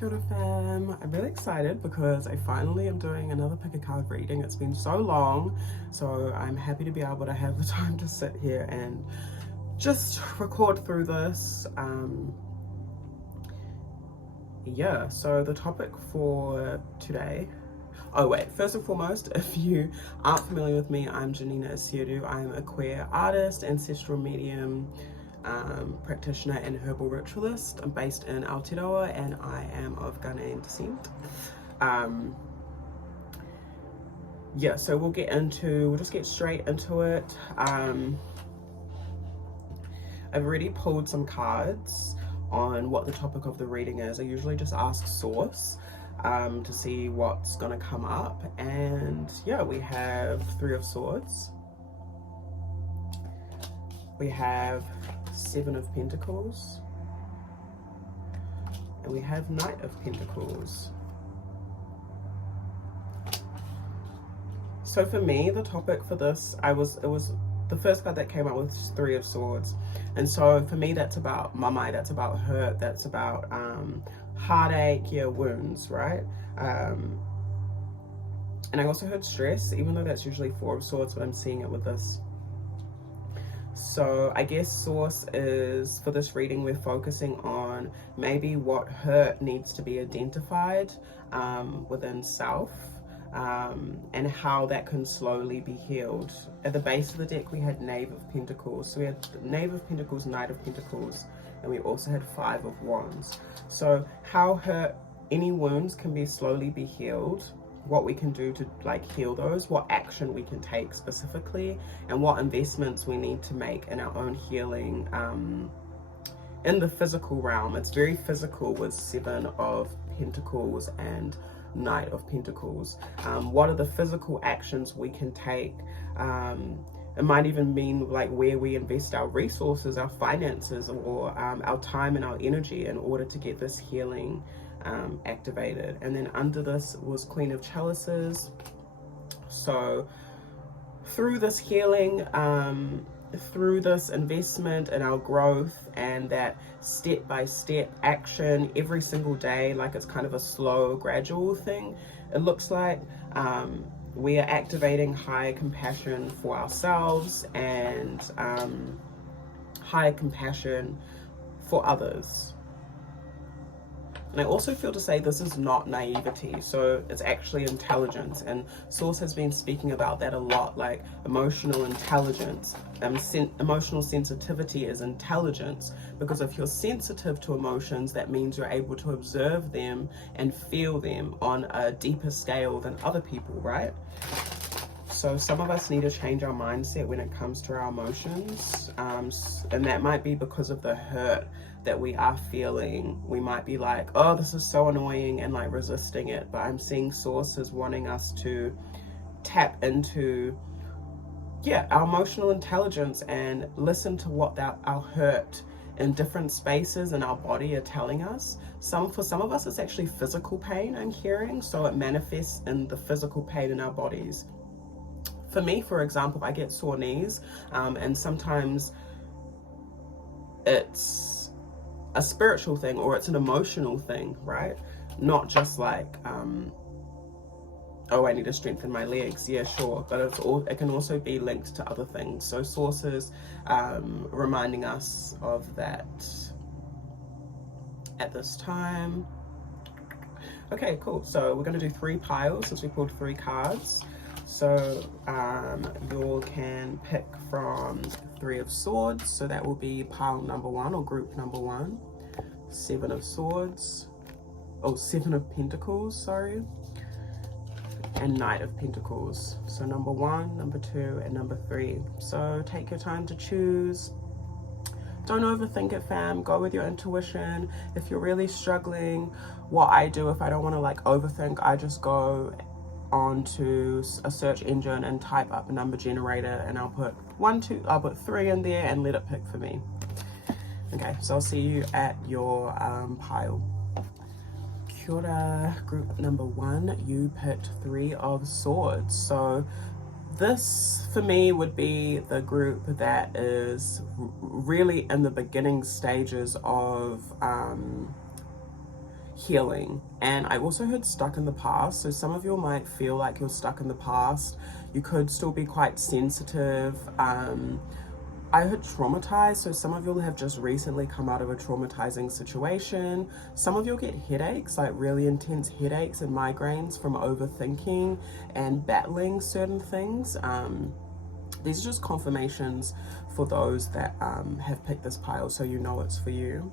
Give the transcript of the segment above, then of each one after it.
Kia ora fam. I'm really excited because I finally am doing another pick a card reading. It's been so long, so I'm happy to be able to have the time to sit here and just record through this. Yeah, so the topic for today, oh wait, first and foremost, if you aren't familiar with me, I'm Janina Asiedu. I'm a queer artist, ancestral medium, practitioner and herbal ritualist. I'm based in Aotearoa and I am of Ghanaian descent. Yeah, so we'll just get straight into it. I've already pulled some cards on what the topic of the reading is. I usually just ask source to see what's gonna come up, and yeah, we have Three of Swords, we have Seven of Pentacles, and we have Knight of Pentacles. So for me, the topic for this, it was the first card that came out with Three of Swords, and so for me that's about mama, that's about hurt, that's about heartache, yeah, wounds, right? And I also heard stress, even though that's usually Four of Swords, but I'm seeing it with this. So I guess source is, for this reading, we're focusing on maybe what hurt needs to be identified within self, and how that can slowly be healed. At the base of the deck, we had Knave of Pentacles. So we had Knave of Pentacles, Knight of Pentacles, and we also had Five of Wands. So how hurt, any wounds can be slowly be healed, what we can do to like heal those, what action we can take specifically, and what investments we need to make in our own healing in the physical realm. It's very physical with Seven of Pentacles and Knight of Pentacles. What are the physical actions we can take? It might even mean like where we invest our resources, our finances, or our time and our energy in order to get this healing activated. And then under this was Queen of Chalices. So through this healing, through this investment in our growth and that step-by-step action every single day, like it's kind of a slow, gradual thing, it looks like we are activating higher compassion for ourselves and higher compassion for others. And I also feel to say this is not naivety, so it's actually intelligence, and Source has been speaking about that a lot, like emotional intelligence. Emotional sensitivity is intelligence, because if you're sensitive to emotions, that means you're able to observe them and feel them on a deeper scale than other people, right? So some of us need to change our mindset when it comes to our emotions, and that might be because of the hurt that we are feeling. We might be like, oh, this is so annoying, and like resisting it, but I'm seeing sources wanting us to tap into, yeah, our emotional intelligence and listen to what our hurt in different spaces in our body are telling us. For some of us, it's actually physical pain I'm hearing, so it manifests in the physical pain in our bodies. For me, for example, I get sore knees, and sometimes it's a spiritual thing or it's an emotional thing, right? Not just like, oh, I need to strengthen my legs. Yeah, sure, but it can also be linked to other things. So sources reminding us of that at this time. Okay, cool. So we're going to do 3 piles since we pulled 3 cards. So you can pick from Three of Swords, so that will be pile number 1 or group number 1. Seven of Swords, oh, Seven of Pentacles, sorry, and Knight of Pentacles. So number 1, number 2, and number 3. So take your time to choose. Don't overthink it, fam. Go with your intuition. If you're really struggling, what I do if I don't want to like overthink, I just go onto a search engine and type up a number generator, and I'll put 1, 2, I'll put 3 in there and let it pick for me. Okay, so I'll see you at your pile. Kia ora, group number 1, you picked Three of Swords. So this for me would be the group that is really in the beginning stages of healing. And I also heard stuck in the past. So some of you might feel like you're stuck in the past. You could still be quite sensitive. I heard traumatized, so some of you have just recently come out of a traumatizing situation. Some of you get headaches, like really intense headaches and migraines from overthinking and battling certain things. These are just confirmations for those that have picked this pile, so you know it's for you.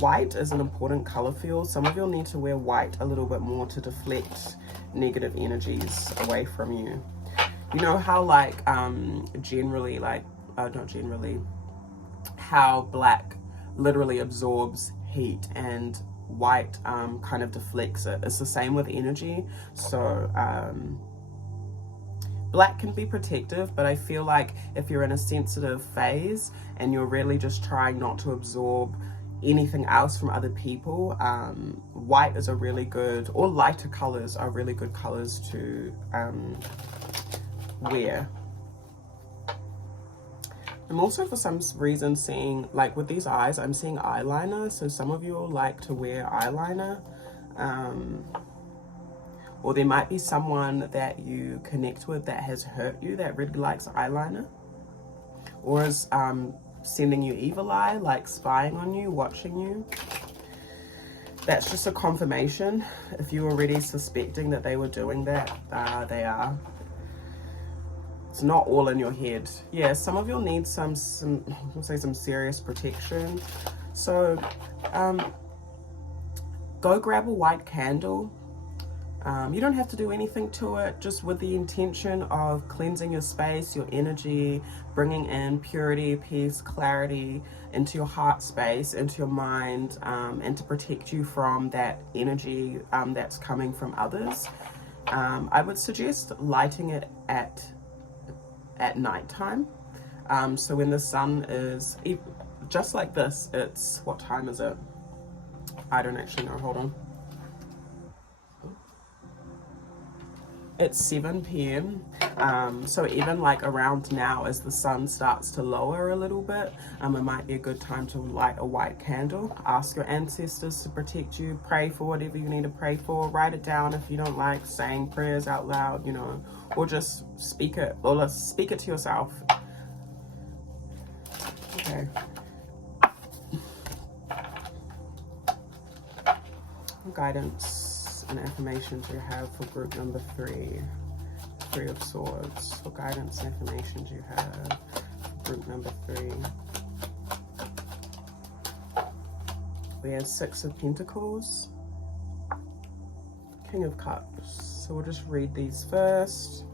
White is an important color field. Some of you need to wear white a little bit more to deflect negative energies away from you. You know how like generally, like not generally, how black literally absorbs heat and white kind of deflects it. It's the same with energy. So black can be protective, but I feel like if you're in a sensitive phase and you're really just trying not to absorb anything else from other people, white is a really good, or lighter colors are really good colors to wear. I'm also for some reason seeing, like with these eyes, I'm seeing eyeliner. So some of you will like to wear eyeliner, or there might be someone that you connect with that has hurt you that really likes eyeliner, or is sending you evil eye, like spying on you, watching you. That's just a confirmation. If you were already suspecting that they were doing that, they are. It's not all in your head. Yeah, some of you'll need some serious protection. So go grab a white candle. You don't have to do anything to it, just with the intention of cleansing your space, your energy, bringing in purity, peace, clarity into your heart space, into your mind, and to protect you from that energy that's coming from others. I would suggest lighting it at nighttime. So when the sun is just like this, it's, what time is it? I don't actually know, hold on. It's 7 p.m. So even like around now, as the sun starts to lower a little bit, it might be a good time to light a white candle. Ask your ancestors to protect you. Pray for whatever you need to pray for. Write it down if you don't like saying prayers out loud, you know, or just speak it, or let's speak it to yourself. Okay. Guidance and affirmations you have for group number 3, 3 of Swords. What guidance and affirmations you have for group number 3. We have 6 of Pentacles, King of Cups. So we'll just read these first.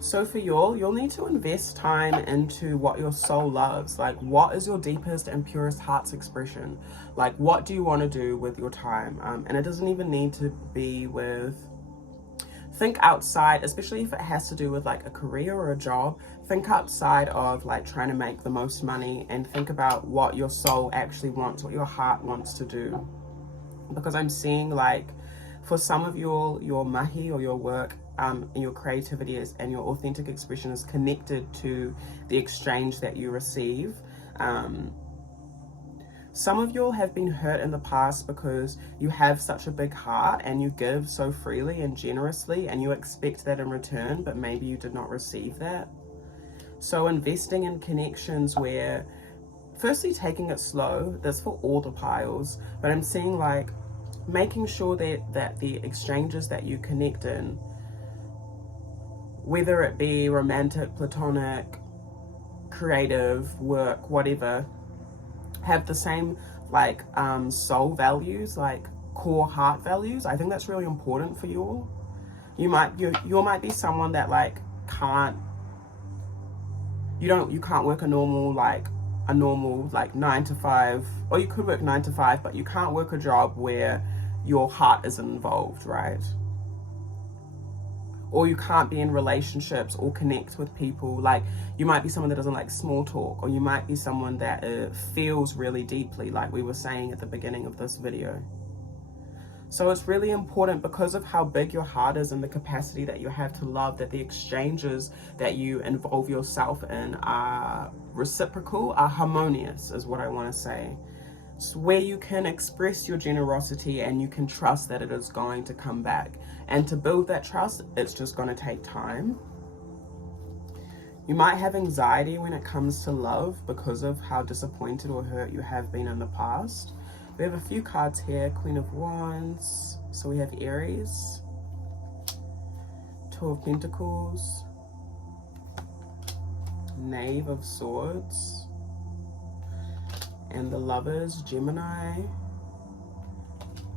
So for you'll need to invest time into what your soul loves. Like, what is your deepest and purest heart's expression? Like, what do you want to do with your time? And it doesn't even need to be with, think outside, especially if it has to do with like a career or a job. Think outside of like trying to make the most money, and think about what your soul actually wants, what your heart wants to do. Because I'm seeing, like, for some of your mahi or your work, and your creativity is, and your authentic expression is connected to the exchange that you receive. Some of you have been hurt in the past because you have such a big heart and you give so freely and generously, and you expect that in return, but maybe you did not receive that. So investing in connections where, firstly, taking it slow. That's for all the piles, but I'm seeing like making sure that the exchanges that you connect in, whether it be romantic, platonic, creative, work, whatever, have the same like soul values, like core heart values. I think that's really important for you all. You might be someone that like you can't work a normal 9 to 5, or you could work 9 to 5, but you can't work a job where your heart isn't involved, right? Or you can't be in relationships or connect with people. Like, you might be someone that doesn't like small talk, or you might be someone that feels really deeply, like we were saying at the beginning of this video. So it's really important, because of how big your heart is and the capacity that you have to love, that the exchanges that you involve yourself in are reciprocal, are harmonious, is what I want to say. where you can express your generosity and you can trust that it is going to come back. And to build that trust, it's just going to take time. You might have anxiety when it comes to love because of how disappointed or hurt you have been in the past. We have a few cards here. Queen of Wands. So we have Aries, Two of Pentacles, Knave of Swords, and the Lovers, Gemini,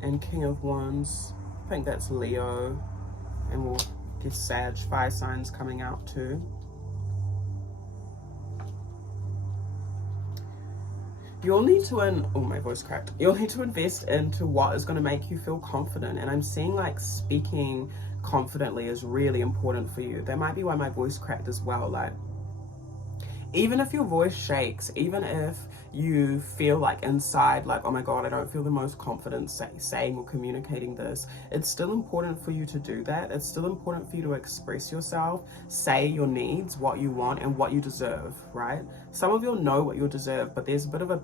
and King of Wands. I think that's Leo, and we'll get Sag, fire signs coming out too. You'll need to, oh, my voice cracked. You'll need to invest into what is going to make you feel confident. And I'm seeing like speaking confidently is really important for you. That might be why my voice cracked as well. Like, even if your voice shakes, even if you feel like inside, like, oh my God, I don't feel the most confident saying or communicating this, it's still important for you to do that. It's still important for you to express yourself, say your needs, what you want, and what you deserve, right? Some of you'll know what you deserve, but there's a bit of a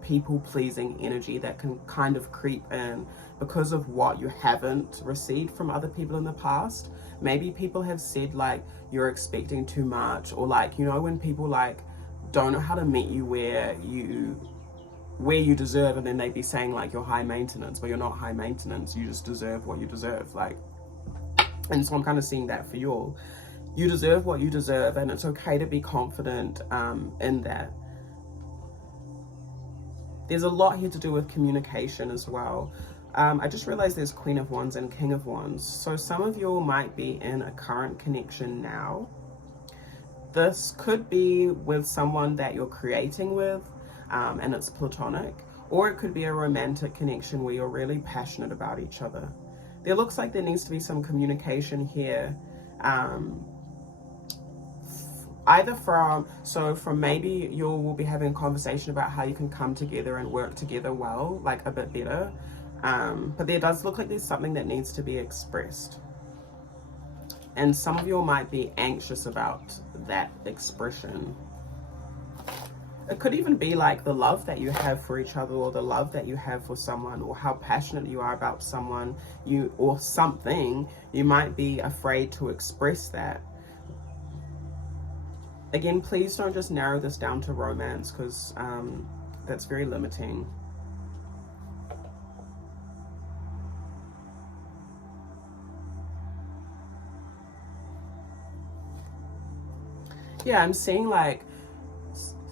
people-pleasing energy that can kind of creep in because of what you haven't received from other people in the past. Maybe people have said like you're expecting too much, or like, you know, when people like don't know how to meet you where you deserve, and then they'd be saying like you're high maintenance, but you're not high maintenance, you just deserve what you deserve. Like, and so I'm kind of seeing that for you all. You deserve what you deserve, and it's okay to be confident in that. There's a lot here to do with communication as well. I just realized there's Queen of Wands and King of Wands. So some of you might be in a current connection now. This could be with someone that you're creating with, and it's platonic, or it could be a romantic connection where you're really passionate about each other. There looks like there needs to be some communication here, either from maybe you will be having a conversation about how you can come together and work together well, like a bit better. But there does look like there's something that needs to be expressed. And some of you might be anxious about that expression. It could even be like the love that you have for each other, or the love that you have for someone, or how passionate you are about someone, or something. You might be afraid to express that. Again, please don't just narrow this down to romance, because that's very limiting. Yeah, I'm seeing like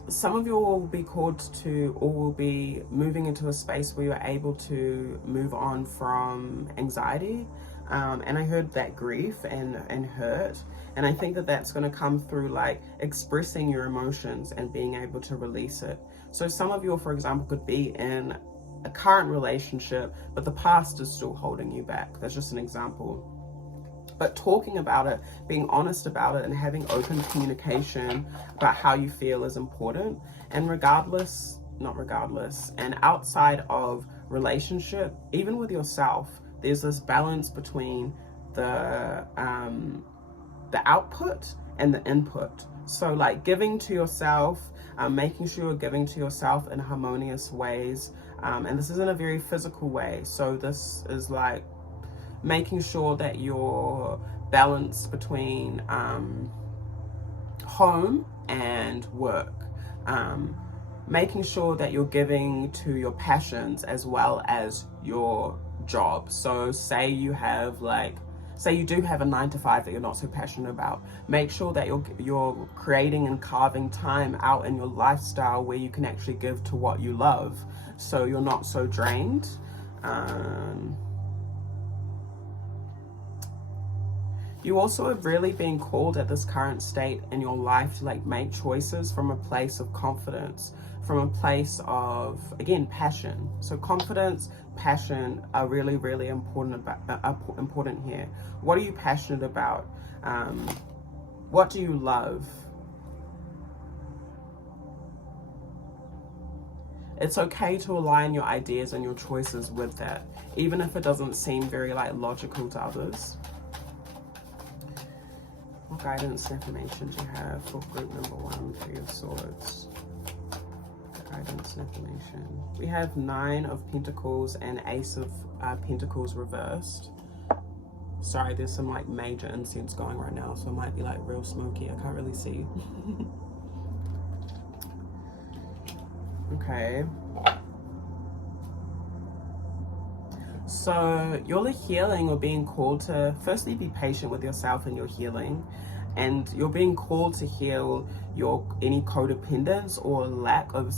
some of you will be called to, or will be moving into a space where you're able to move on from anxiety. And I heard that grief and hurt. And I think that that's going to come through like expressing your emotions and being able to release it. So some of you, for example, could be in a current relationship, but the past is still holding you back. That's just an example. But talking about it, being honest about it, and having open communication about how you feel is important. And and outside of relationship, even with yourself, there's this balance between the output and the input. So like giving to yourself, making sure you're giving to yourself in harmonious ways. And this is in a very physical way. So this is like making sure that you're balanced between home and work. Making sure that you're giving to your passions as well as your job. So say you do have a 9-to-5 that you're not so passionate about. Make sure that you're creating and carving time out in your lifestyle where you can actually give to what you love, so you're not so drained. You also are really being called at this current state in your life to like make choices from a place of confidence, from a place of, again, passion. So confidence, passion are really, really important here. What are you passionate about? What do you love? It's okay to align your ideas and your choices with that, even if it doesn't seem very like logical to others. What guidance and information do you have for group number 1, 3 of Swords? Guidance guidance and affirmation. We have 9 of Pentacles and Ace of Pentacles reversed. Sorry, there's some like major incense going right now, so it might be like real smoky. I can't really see. Okay. So you're healing or being called to firstly be patient with yourself and your healing, and you're being called to heal your any codependence or lack of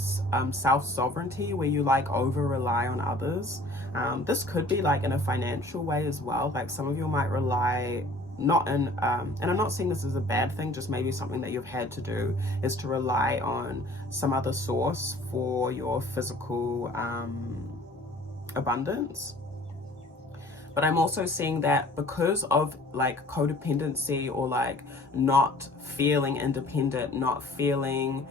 self-sovereignty where you like over rely on others. This could be like in a financial way as well. Like some of you might rely not in and I'm not saying this is a bad thing, just maybe something that you've had to do is to rely on some other source for your physical abundance. But I'm also seeing that because of like codependency or like not feeling independent, not feeling,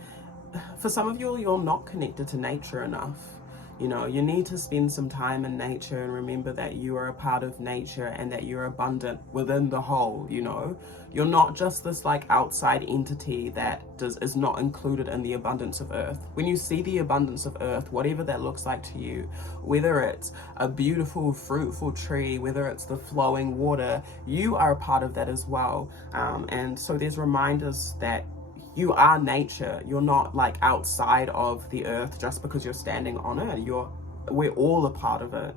for some of you, you're not connected to nature enough. You know, you need to spend some time in nature and remember that you are a part of nature and that you're abundant within the whole, you know. You're not just this like outside entity that is not included in the abundance of earth. When you see the abundance of earth, whatever that looks like to you, whether it's a beautiful fruitful tree, whether it's the flowing water, you are a part of that as well. And so there's reminders that you are nature. You're not like outside of the earth just because you're standing on it. We're all a part of it.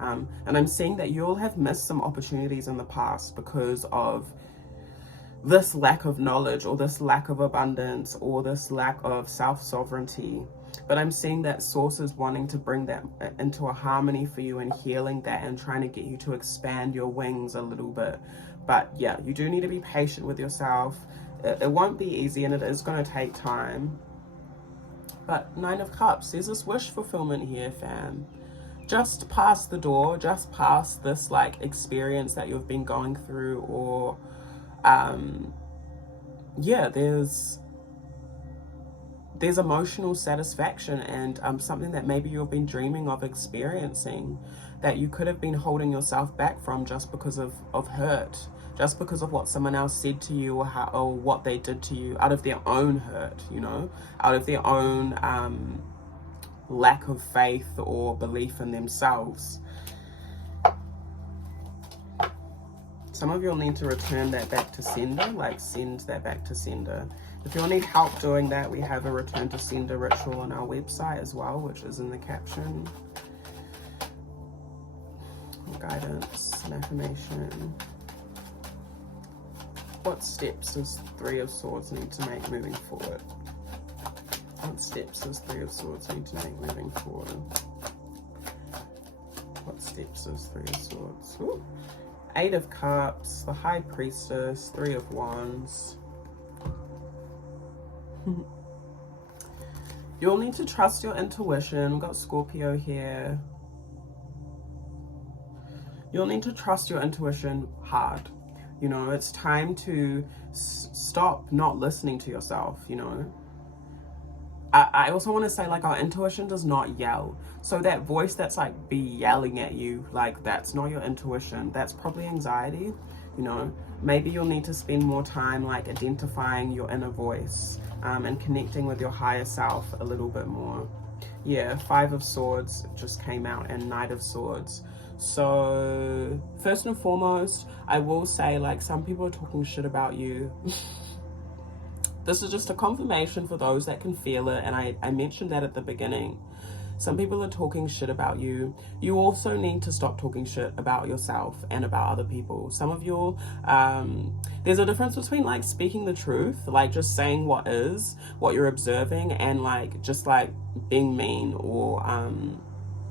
And I'm seeing that you'll have missed some opportunities in the past because of this lack of knowledge or this lack of abundance or this lack of self-sovereignty. But I'm seeing that source is wanting to bring that into a harmony for you and healing that and trying to get you to expand your wings a little bit. But yeah, you do need to be patient with yourself. It won't be easy and it is going to take time. But 9 of Cups, there's this wish fulfillment here, fam. Just past the door, just past this like experience that you've been going through, or yeah, there's emotional satisfaction and something that maybe you've been dreaming of experiencing that you could have been holding yourself back from just because of hurt, just because of what someone else said to you or what they did to you, out of their own hurt, you know, out of their own lack of faith or belief in themselves. Some of you'll need to return that back to sender, like send that back to sender. If you'll need help doing that, we have a return to sender ritual on our website as well, which is in the caption. Guidance and affirmation. What steps does 3 of Swords need to make moving forward? What steps does 3 of Swords need to make moving forward? What steps does 3 of Swords? Ooh. 8 of Cups, the High Priestess, 3 of Wands. You'll need to trust your intuition. We've got Scorpio here. You'll need to trust your intuition hard. You know, it's time to stop not listening to yourself, you know. I also want to say, like, our intuition does not yell. So that voice that's like be yelling at you, like, that's not your intuition. That's probably anxiety, you know. Maybe you'll need to spend more time like identifying your inner voice and connecting with your higher self a little bit more. Yeah, 5 of Swords just came out and Knight of Swords. So first and foremost, I will say, like, some people are talking shit about you. This is just a confirmation for those that can feel it, and I mentioned that at the beginning. Some people are talking shit about you. You also need to stop talking shit about yourself and about other people. Some of you, there's a difference between like speaking the truth, like just saying what is, what you're observing, and like just like being mean or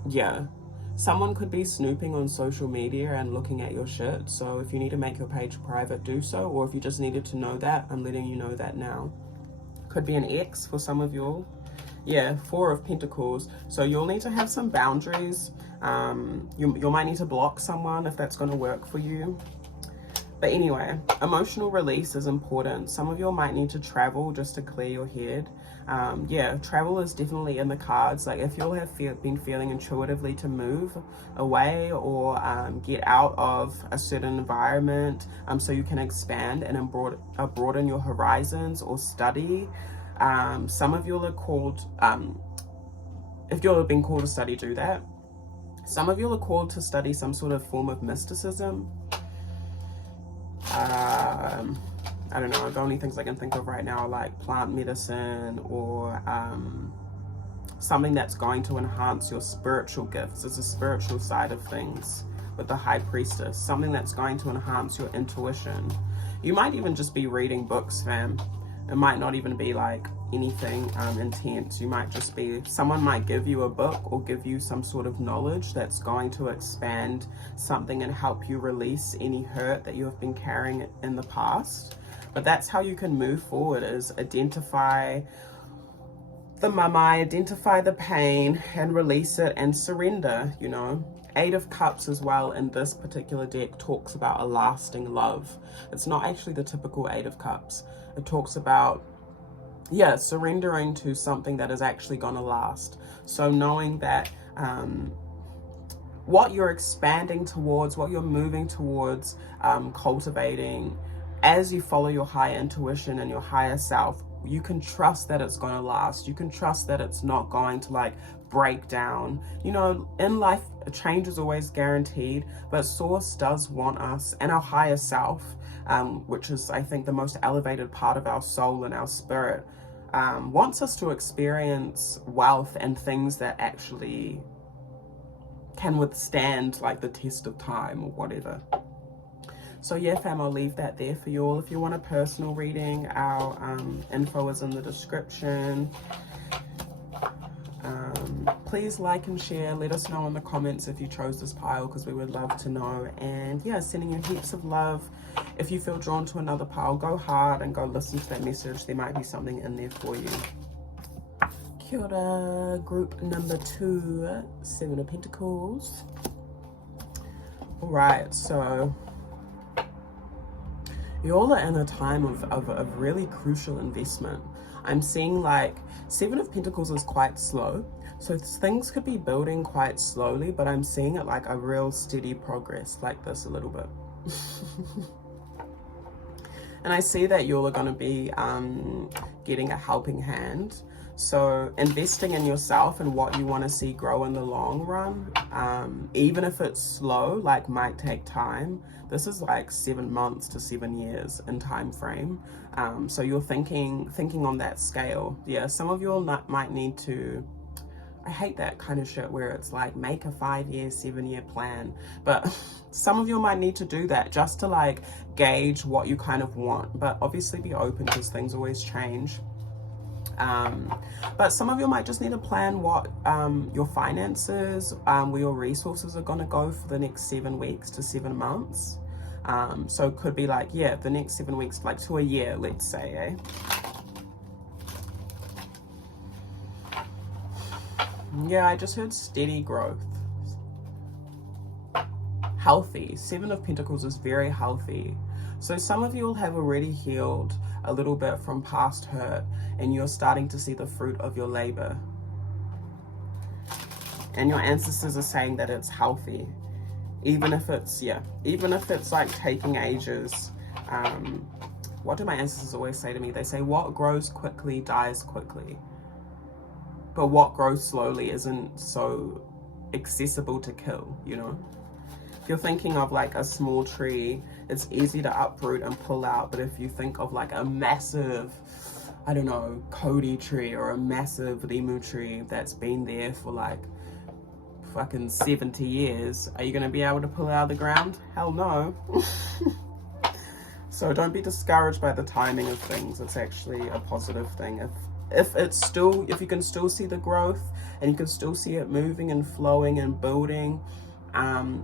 yeah. Someone could be snooping on social media and looking at your shit. So if you need to make your page private, do so. Or if you just needed to know that, I'm letting you know that now. Could be an ex for some of you. Yeah, 4 of Pentacles. So you'll need to have some boundaries. You might need to block someone if that's going to work for you. But anyway, emotional release is important. Some of you might need to travel just to clear your head. Yeah, travel is definitely in the cards. Like if you'll have been feeling intuitively to move away or get out of a certain environment so you can expand and broaden your horizons or study. Some of you are called if you're being called to study, do that. Some of you are called to study some sort of form of mysticism. I don't know, the only things I can think of right now are like plant medicine, or something that's going to enhance your spiritual gifts. It's a spiritual side of things with the High Priestess, something that's going to enhance your intuition. You might even just be reading books, fam. It might not even be like anything intense. You might just be, someone might give you a book or give you some sort of knowledge that's going to expand something and help you release any hurt that you have been carrying in the past. But that's how you can move forward, is identify the mamai, identify the pain and release it and surrender, you know. Eight of Cups as well in this particular deck talks about a lasting love. It's not actually the typical Eight of Cups. It talks about, yeah, surrendering to something that is actually going to last. So knowing that what you're expanding towards, what you're moving towards, cultivating, as you follow your higher intuition and your higher self, you can trust that it's going to last. You can trust that it's not going to like break down. You know, in life, change is always guaranteed, but Source does want us, and our higher self, which is, I think, the most elevated part of our soul and our spirit, wants us to experience wealth and things that actually can withstand like the test of time or whatever. So yeah, fam, I'll leave that there for you all. If you want a personal reading, our info is in the description. Please like and share. Let us know in the comments if you chose this pile, because we would love to know. And yeah, sending you heaps of love. If you feel drawn to another pile, go hard and go listen to that message. There might be something in there for you. Kia ora, group number 2, 7 of Pentacles. All right, so you all are in a time of really crucial investment. I'm seeing like 7 of Pentacles is quite slow. So things could be building quite slowly, but I'm seeing it like a real steady progress, like this a little bit. And I see that you all are going to be getting a helping hand. So investing in yourself and what you want to see grow in the long run, even if it's slow, like might take time. This is like 7 months to 7 years in time frame. So you're thinking on that scale. Yeah, some of you all might need to, I hate that kind of shit where it's like make a 5-year, 7-year plan, but some of you might need to do that just to like gauge what you kind of want, but obviously be open because things always change. But some of you might just need to plan what your finances, where your resources are going to go for the next 7 weeks to 7 months. So it could be like, yeah, the next 7 weeks, like to a year, let's say, eh? Yeah, I just heard steady growth. Healthy. 7 of Pentacles is very healthy. So some of you will have already healed a little bit from past hurt, and you're starting to see the fruit of your labor. And your ancestors are saying that it's healthy. Even if it's, yeah, even if it's like taking ages. What do my ancestors always say to me? They say, what grows quickly dies quickly. But what grows slowly isn't so accessible to kill, you know? If you're thinking of like a small tree, it's easy to uproot and pull out. But if you think of like a massive, I don't know, koutou tree or a massive limu tree that's been there for like fucking 70 years, are you going to be able to pull it out of the ground? Hell no. So don't be discouraged by the timing of things. It's actually a positive thing. If you can still see the growth and you can still see it moving and flowing and building,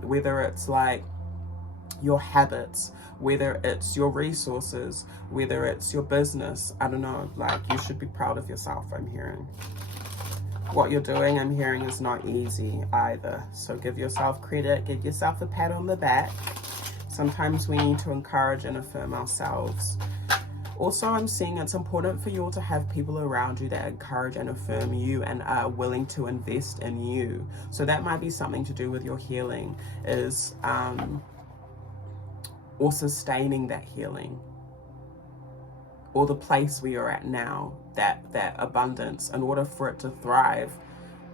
whether it's like your habits, whether it's your resources, whether it's your business, I don't know, like you should be proud of yourself. I'm hearing what you're doing, I'm hearing, is not easy either. So give yourself credit, give yourself a pat on the back. Sometimes we need to encourage and affirm ourselves. Also, I'm seeing it's important for you all to have people around you that encourage and affirm you and are willing to invest in you. So that might be something to do with your healing, is or sustaining that healing, or the place where you're at now, that abundance. In order for it to thrive,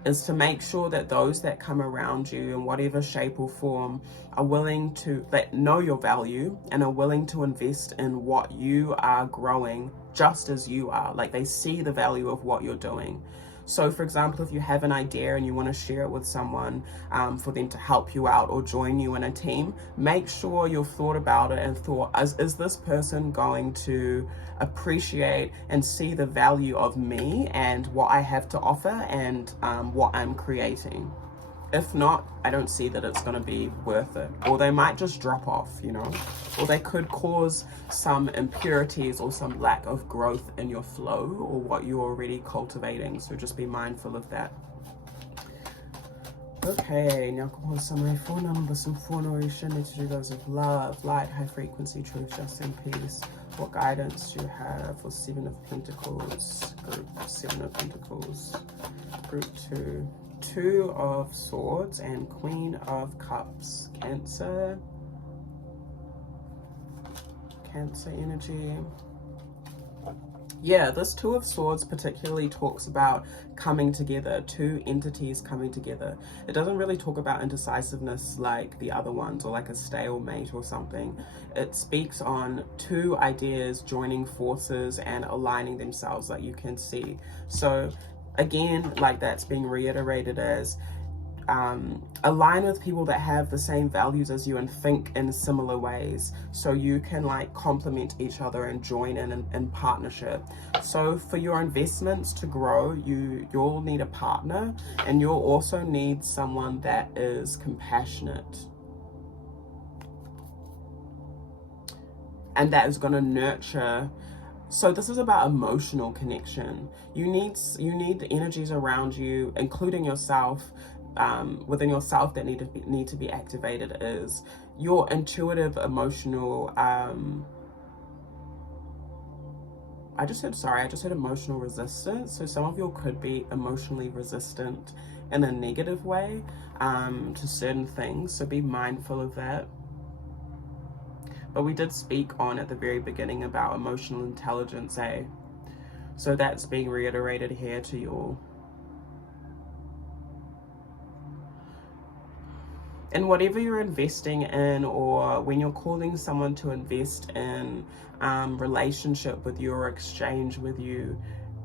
is to make sure that those that come around you in whatever shape or form are willing to know your value and are willing to invest in what you are growing just as you are. Like, they see the value of what you're doing. So for example, if you have an idea and you want to share it with someone for them to help you out or join you in a team, make sure you've thought about it and thought, is this person going to appreciate and see the value of me and what I have to offer and what I'm creating? If not, I don't see that it's going to be worth it. Or they might just drop off, you know, or they could cause some impurities or some lack of growth in your flow or what you're already cultivating. So just be mindful of that. Okay, now those of love, light, high frequency, truth, just and peace. What guidance do you have for Seven of Pentacles, group 7 of Pentacles, group 2? Two of Swords and Queen of Cups. Cancer energy. Yeah, this Two of Swords particularly talks about coming together, two entities coming together. It doesn't really talk about indecisiveness like the other ones or like a stalemate or something. It speaks on two ideas joining forces and aligning themselves, like you can see. So again, like that's being reiterated as align with people that have the same values as you and think in similar ways, so you can like complement each other and join in partnership. So for your investments to grow, you'll need a partner, and you'll also need someone that is compassionate and that is going to nurture. So this is about emotional connection. You need the energies around you, including yourself, within yourself, that need to be activated is your intuitive emotional I just said emotional resistance. So some of you could be emotionally resistant in a negative way to certain things, so be mindful of that. But we did speak on at the very beginning about emotional intelligence, so that's being reiterated here to you all. And whatever you're investing in, or when you're calling someone to invest in relationship with you or exchange with you,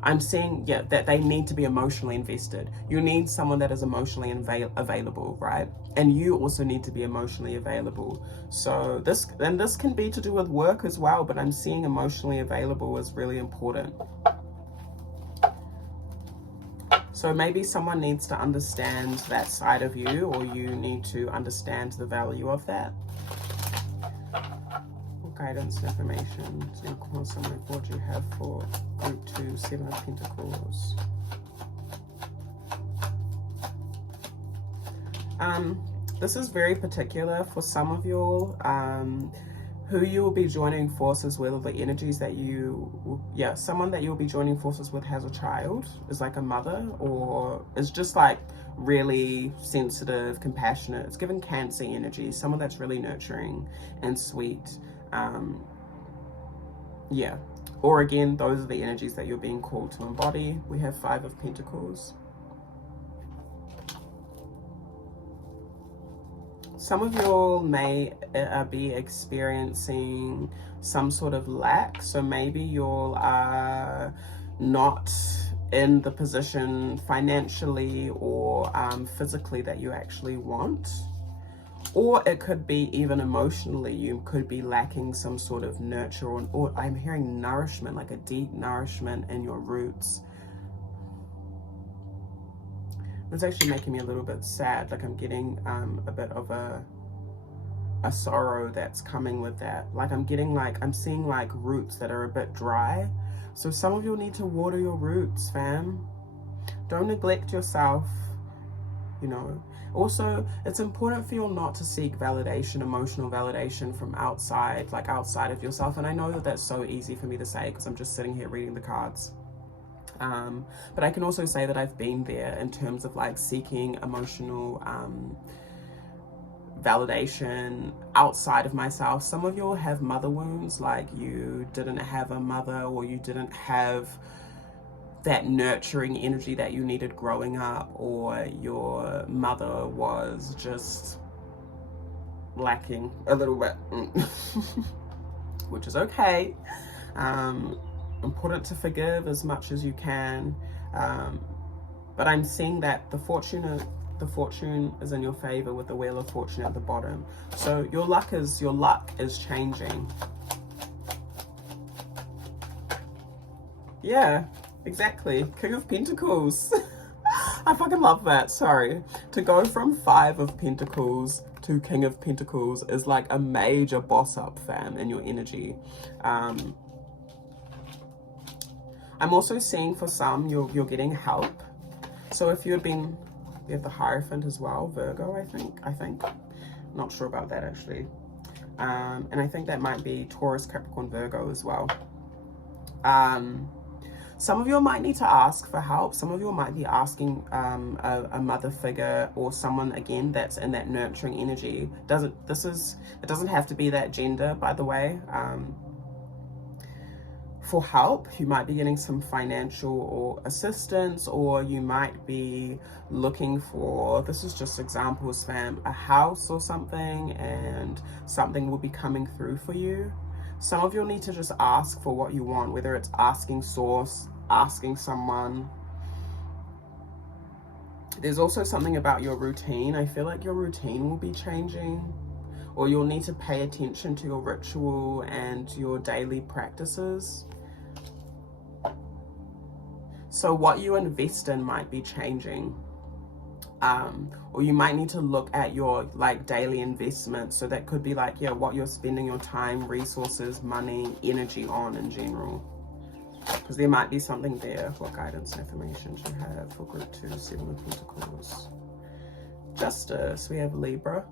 I'm saying, yeah, that they need to be emotionally invested. You need someone that is emotionally available, right? And you also need to be emotionally available. So this can be to do with work as well, but I'm seeing emotionally available is really important. So maybe someone needs to understand that side of you, or you need to understand the value of that. What guidance and information what do you have for group 2, 7 of Pentacles? This is very particular for some of you. Who you will be joining forces with, or the energies that someone that you'll be joining forces with has a child, is like a mother, or is just like really sensitive, compassionate. It's given Cancer energy, someone that's really nurturing and sweet. Or again, those are the energies that you're being called to embody. We have 5 of Pentacles. Some of you all may be experiencing some sort of lack. So maybe you all are not in the position financially or physically that you actually want. Or it could be even emotionally. You could be lacking some sort of nurture, or I'm hearing nourishment, like a deep nourishment in your roots. It's actually making me a little bit sad. Like I'm getting a bit of a sorrow that's coming with that. Like I'm seeing like roots that are a bit dry. So some of you need to water your roots, fam. Don't neglect yourself, you know. Also, it's important for you not to seek validation, emotional validation from outside, like outside of yourself. And I know that that's so easy for me to say because I'm just sitting here reading the cards. But I can also say that I've been there in terms of like seeking emotional validation outside of myself. Some of you have mother wounds, like you didn't have a mother, or you didn't have that nurturing energy that you needed growing up, or your mother was just lacking a little bit, which is okay. Important to forgive as much as you can, but I'm seeing that the fortune is in your favor with the Wheel of Fortune at the bottom. So your luck is changing. Yeah, exactly. King of Pentacles. I fucking love that. Sorry. To go from 5 of Pentacles to King of Pentacles is like a major boss up, fam, in your energy. I'm also seeing for some you're getting help. So if you had been, we have the Hierophant as well, Virgo, I think. Not sure about that actually. And I think that might be Taurus, Capricorn, Virgo as well. Some of you might need to ask for help. Some of you might be asking a mother figure or someone, again, that's in that nurturing energy. It doesn't have to be that gender, by the way. For help, you might be getting some financial or assistance, or you might be looking for, this is just examples, fam, a house or something, and something will be coming through for you. Some of you need to just ask for what you want, whether it's asking source, asking someone. There's also something about your routine. I feel like your routine will be changing, or you'll need to pay attention to your ritual and your daily practices. So what you invest in might be changing. Or you might need to look at your like daily investments. So that could be like, yeah, what you're spending your time, resources, money, energy on in general. Because there might be something there. What guidance and information do you have for group 2, 7 of Pentacles? Justice, we have Libra.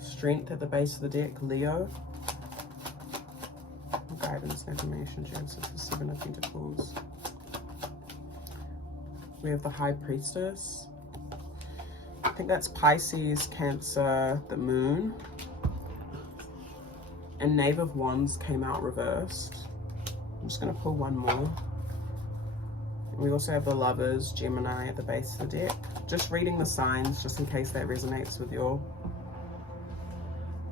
Strength at the base of the deck, Leo. Guidance and information, Genesis, the 7 of Pentacles. We have the High Priestess. I think that's Pisces, Cancer, the Moon. And Knave of Wands came out reversed. I'm just going to pull one more. We also have the Lovers, Gemini, at the base of the deck. Just reading the signs, just in case that resonates with you.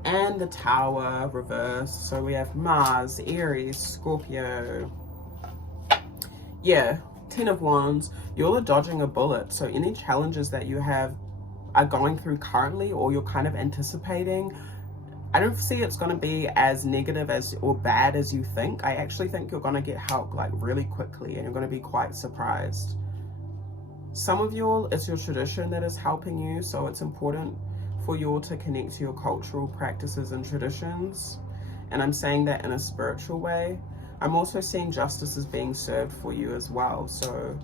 And the Tower reversed. So we have Mars, Aries, Scorpio. Yeah, 10 of Wands. You're dodging a bullet. So any challenges that you are going through currently, or you're kind of anticipating, I don't see it's going to be as negative or bad as you think. I actually think you're going to get help like really quickly, and you're going to be quite surprised. Some of you, it's your tradition that is helping you, so it's important for you all to connect to your cultural practices and traditions. And I'm saying that in a spiritual way. I'm also seeing justice is being served for you as well. So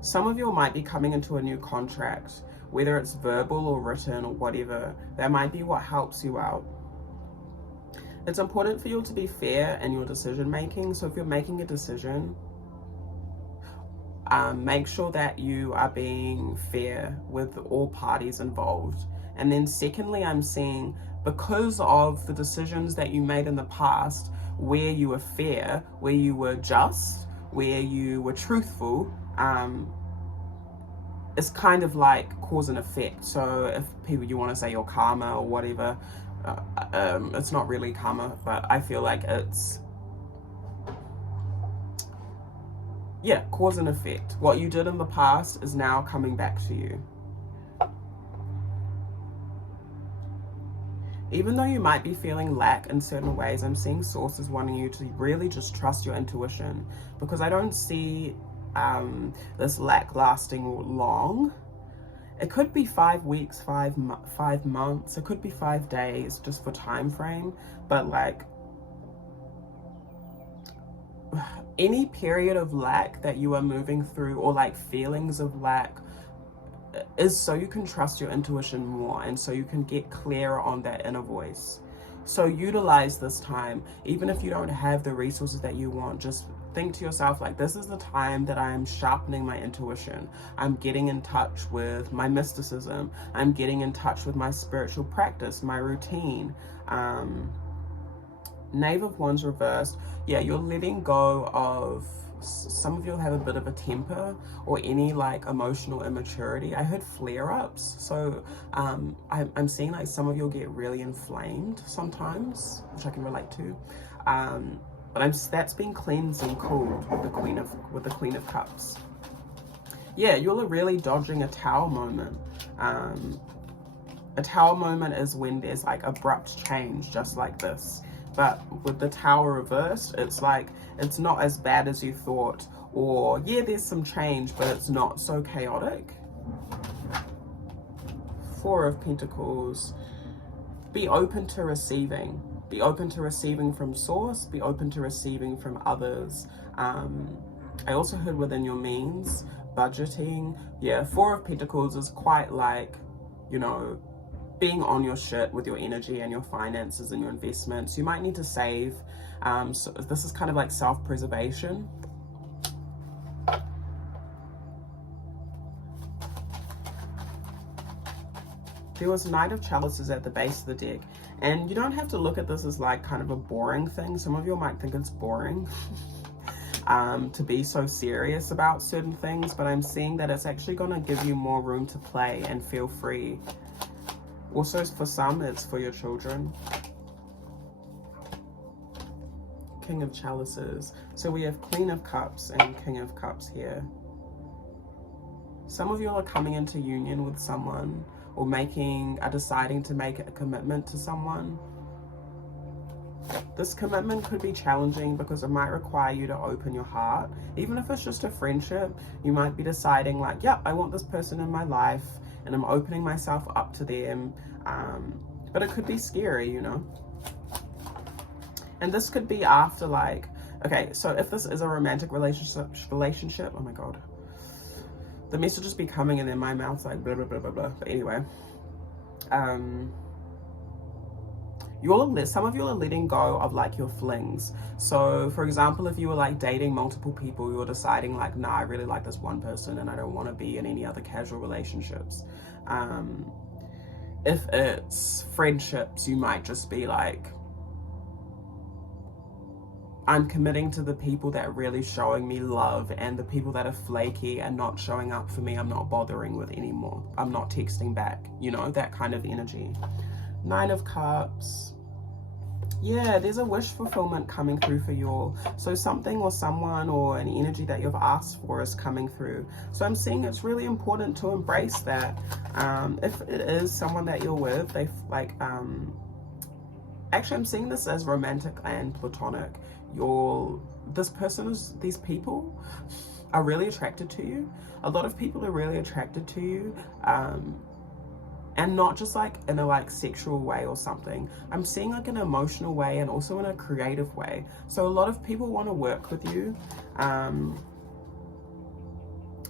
some of you might be coming into a new contract, whether it's verbal or written or whatever. That might be what helps you out. It's important for you to be fair in your decision making. So if you're making a decision, make sure that you are being fair with all parties involved. And then secondly, I'm seeing, because of the decisions that you made in the past, where you were fair, where you were just, where you were truthful, it's kind of like cause and effect. So if people, you want to say your karma or whatever, it's not really karma, but I feel like it's, yeah, cause and effect. What you did in the past is now coming back to you. Even though you might be feeling lack in certain ways, I'm seeing sources wanting you to really just trust your intuition, because I don't see this lack lasting long. It could be 5 weeks, 5 months. It could be 5 days, just for time frame. But like any period of lack that you are moving through, or like feelings of lack, is so you can trust your intuition more, and so you can get clearer on that inner voice. So utilize this time, even if you don't have the resources that you want. Just think to yourself, like, this is the time that I'm sharpening my intuition. I'm getting in touch with my mysticism. I'm getting in touch with my spiritual practice, my routine. Knave of Wands reversed. Yeah, you're letting go of, some of you have a bit of a temper or any like emotional immaturity. I heard flare-ups. So I'm seeing like some of you'll get really inflamed sometimes, which I can relate to. But that's been cleansed and cooled with the Queen of Cups. Yeah, you're really dodging a Tower moment. A Tower moment is when there's like abrupt change, just like this. But with the Tower reversed, it's like, it's not as bad as you thought. Or, yeah, there's some change, but it's not so chaotic. Four of Pentacles. Be open to receiving. Be open to receiving from source. Be open to receiving from others. I also heard within your means, budgeting. Yeah, Four of Pentacles is quite like, you know, being on your shit with your energy and your finances and your investments. You might need to save. So this is kind of like self-preservation. There was Knight of Chalices at the base of the deck. And you don't have to look at this as like kind of a boring thing. Some of you might think it's boring to be so serious about certain things. But I'm seeing that it's actually going to give you more room to play and feel free. Also, for some, it's for your children. King of Chalices. So we have Queen of Cups and King of Cups here. Some of you are coming into union with someone or are deciding to make a commitment to someone. This commitment could be challenging because it might require you to open your heart. Even if it's just a friendship, you might be deciding like, yeah, I want this person in my life, and I'm opening myself up to them. But it could be scary, you know. And this could be after like, okay, so if this is a romantic relationship, oh my God. The messages be coming and then my mouth's like blah, blah, blah, blah, blah. But anyway, some of you are letting go of like your flings. So for example, if you were like dating multiple people, you're deciding like, nah, I really like this one person and I don't want to be in any other casual relationships. If it's friendships, you might just be like, I'm committing to the people that are really showing me love, and the people that are flaky and not showing up for me, I'm not bothering with anymore. I'm not texting back, you know, that kind of energy. Nine of Cups. Yeah, there's a wish fulfillment coming through for you all. So something or someone or an energy that you've asked for is coming through. So I'm seeing it's really important to embrace that. If it is someone that you're with, they like, actually I'm seeing this as romantic and platonic. These people are really attracted to you. A lot of people are really attracted to you. And not just like in a like sexual way or something. I'm seeing like an emotional way and also in a creative way. So a lot of people want to work with you.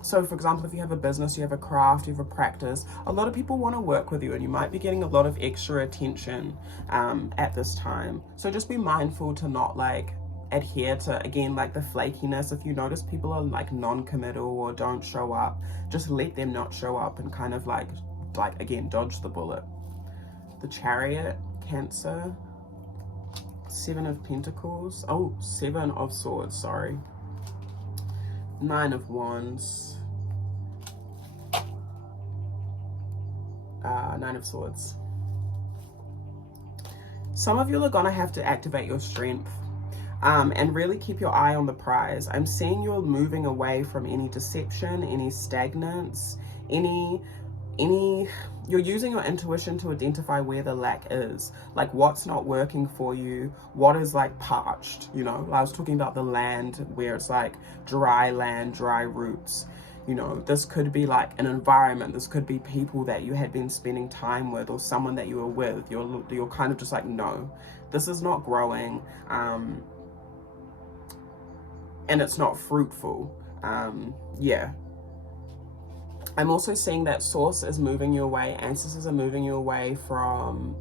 So for example, if you have a business, you have a craft, you have a practice, a lot of people want to work with you, and you might be getting a lot of extra attention at this time. So just be mindful to not like adhere to, again, like the flakiness. If you notice people are like non-committal or don't show up, just let them not show up and kind of like again, dodge the bullet. The Chariot, Cancer. Seven of Pentacles. Oh, Seven of Swords, sorry. Nine of Wands. Nine of Swords. Some of you are gonna have to activate your strength and really keep your eye on the prize. I'm seeing you're moving away from any deception, any stagnance, you're using your intuition to identify where the lack is, like what's not working for you, what is like parched, you know. I was talking about the land where it's like dry land, dry roots, you know. This could be like an environment, this could be people that you had been spending time with, or someone that you were with. You're kind of just like, no, this is not growing, and it's not fruitful. Yeah, I'm also seeing that source is moving you away. Ancestors are moving you away from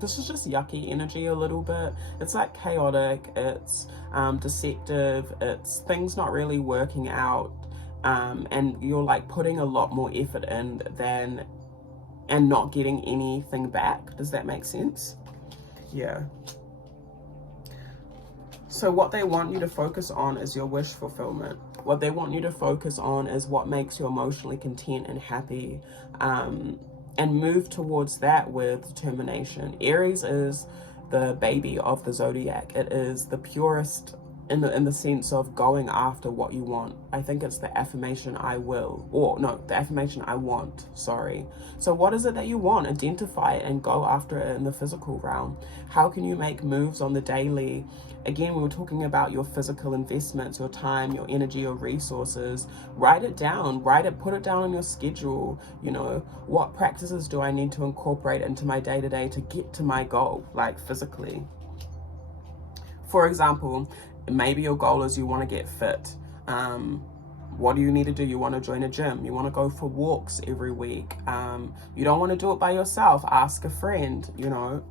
this is just yucky energy a little bit. It's like chaotic, it's deceptive, it's things not really working out, and you're like putting a lot more effort in than, and not getting anything back. Does that make sense? Yeah. So what they want you to focus on is your wish fulfillment. What they want you to focus on is what makes you emotionally content and happy, and move towards that with determination. Aries is the baby of the zodiac. It is the purest in the sense of going after what you want. I think it's the affirmation I will, or no, the affirmation I want, sorry. So what is it that you want? Identify it and go after it in the physical realm. How can you make moves on the daily? Again, we were talking about your physical investments, your time, your energy, your resources. Write it down, put it down on your schedule. You know, what practices do I need to incorporate into my day-to-day to get to my goal, like physically? For example, maybe your goal is you want to get fit. What do you need to do? You want to join a gym. You want to go for walks every week. You don't want to do it by yourself. Ask a friend, you know.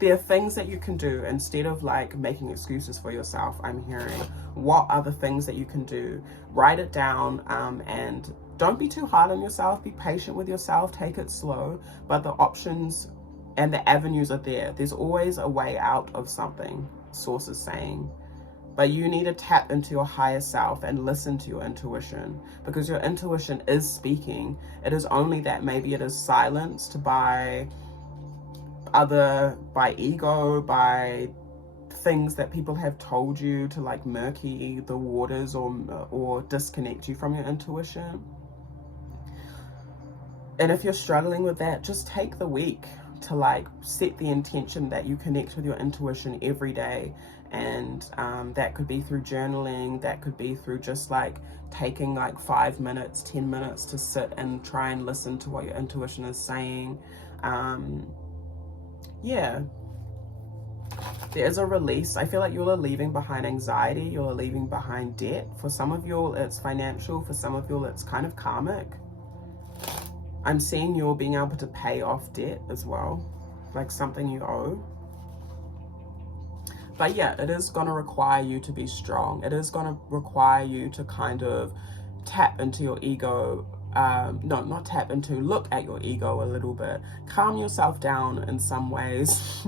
There are things that you can do instead of like making excuses for yourself. I'm hearing, what are the things that you can do? Write it down, and don't be too hard on yourself. Be patient with yourself. Take it slow. But the options and the avenues are there. There's always a way out of something, Source is saying. But you need to tap into your higher self and listen to your intuition, because your intuition is speaking. It is only that maybe it is silenced by ego, by things that people have told you to like murky the waters or disconnect you from your intuition. And if you're struggling with that, just take the week to like set the intention that you connect with your intuition every day. And that could be through journaling, that could be through just like taking like 5 minutes, 10 minutes to sit and try and listen to what your intuition is saying. Yeah, there is a release. I feel like you are leaving behind anxiety, you're leaving behind debt. For some of you it's financial, for some of you it's kind of karmic. I'm seeing you're being able to pay off debt as well, like something you owe. But yeah, it is going to require you to be strong. It is going to require you to kind of tap into your ego. Look at your ego a little bit. Calm yourself down in some ways.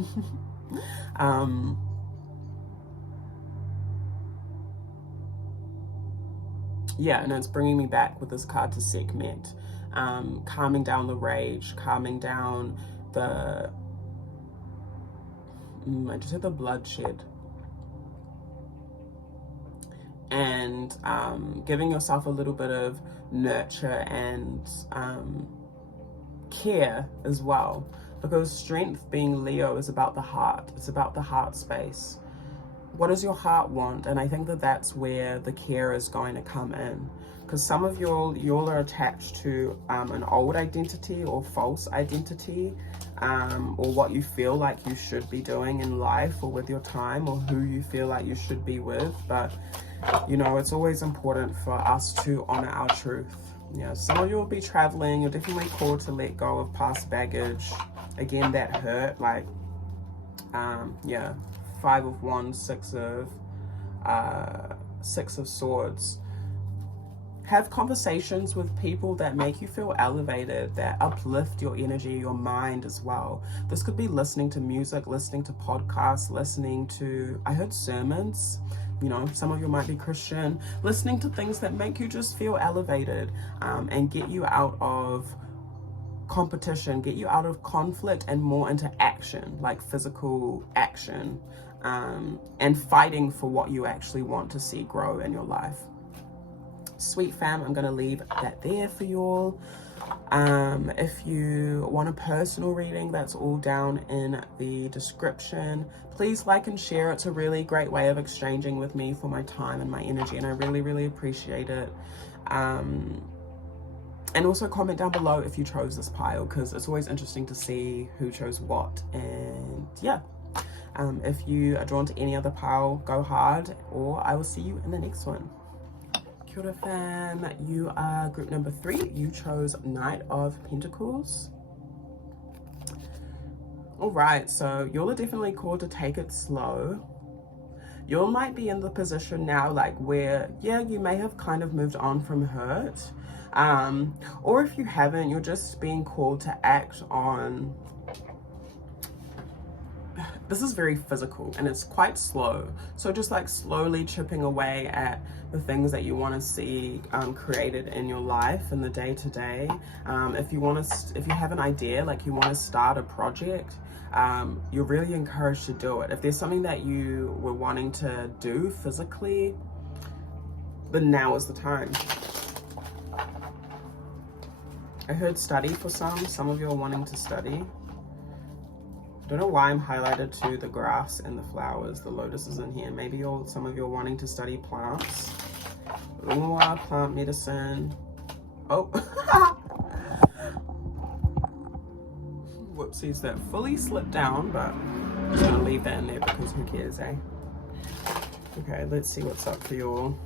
Yeah, and it's bringing me back with this card to Sekhmet. Calming down the rage, calming down the... I just said the bloodshed. And giving yourself a little bit of nurture and care as well, because strength, being Leo, is about the heart. It's about the heart space. What does your heart want? And I think that that's where the care is going to come in, because some of y'all are attached to an old identity or false identity, or what you feel like you should be doing in life or with your time, or who you feel like you should be with. But you know, it's always important for us to honor our truth. Yeah, some of you will be traveling. You're definitely called to let go of past baggage. Again, that hurt, like yeah, 5 of Wands, 6 of Swords. Have conversations with people that make you feel elevated, that uplift your energy, your mind as well. This could be listening to music, listening to podcasts, listening to, I heard sermons. You know, some of you might be Christian. Listening to things that make you just feel elevated, and get you out of competition, get you out of conflict and more into action, like physical action, and fighting for what you actually want to see grow in your life. Sweet fam, I'm gonna leave that there for you all. If you want a personal reading, that's all down in the description. Please like and share. It's a really great way of exchanging with me for my time and my energy, and I really, really appreciate it. And also comment down below if you chose this pile, because it's always interesting to see who chose what. And yeah, if you are drawn to any other pile, go hard, or I will see you in the next one. Kia ora fam, you are group number 3. You chose Knight of Pentacles. All right, so y'all are definitely called to take it slow. You might be in the position now, like where, yeah, you may have kind of moved on from hurt. Or if you haven't, you're just being called to act on. This is very physical and it's quite slow. So just like slowly chipping away at the things that you want to see created in your life in the day to day. If you have an idea, like you want to start a project, you're really encouraged to do it. If there's something that you were wanting to do physically, then now is the time. I heard study for some of you are wanting to study. I don't know why I'm highlighted to the grass and the flowers, the lotuses in here. Maybe some of you are wanting to study plants. Lungwa, plant medicine. Oh. Whoopsies, that fully slipped down, but I'm just gonna leave that in there because who cares, eh? Okay, let's see what's up for you all.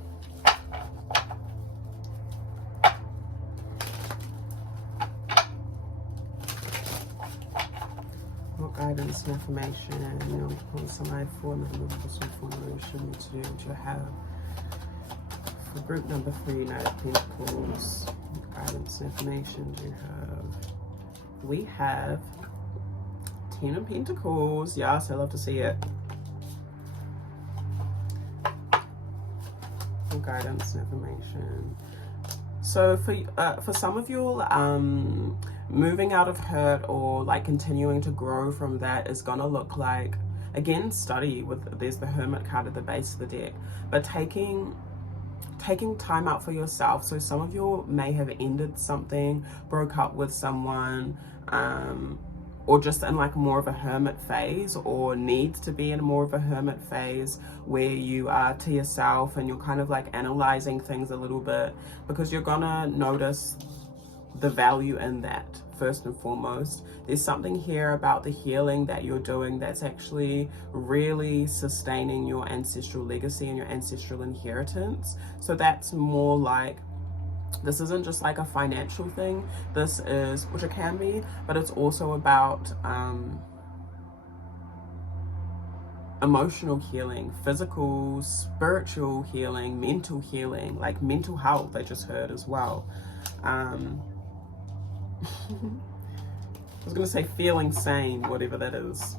What guidance and information, you know, on some life form and some formation to have for group number 3, Knight of Pentacles. What guidance and information do you have? We have 10 of Pentacles. Yes, I love to see it. What guidance and information. So for some of you, moving out of hurt or like continuing to grow from that is gonna look like, again, study. There's the Hermit card at the base of the deck, but taking time out for yourself. So some of you may have ended something, broke up with someone, or just in like more of a hermit phase, or needs to be in more of a hermit phase where you are to yourself and you're kind of like analyzing things a little bit, because you're gonna notice the value in that. First and foremost, there's something here about the healing that you're doing that's actually really sustaining your ancestral legacy and your ancestral inheritance. So that's more like, this isn't just like a financial thing. This is, which it can be, but it's also about emotional healing, physical, spiritual healing, mental healing, like mental health, I just heard as well. I was going to say feeling sane, whatever that is.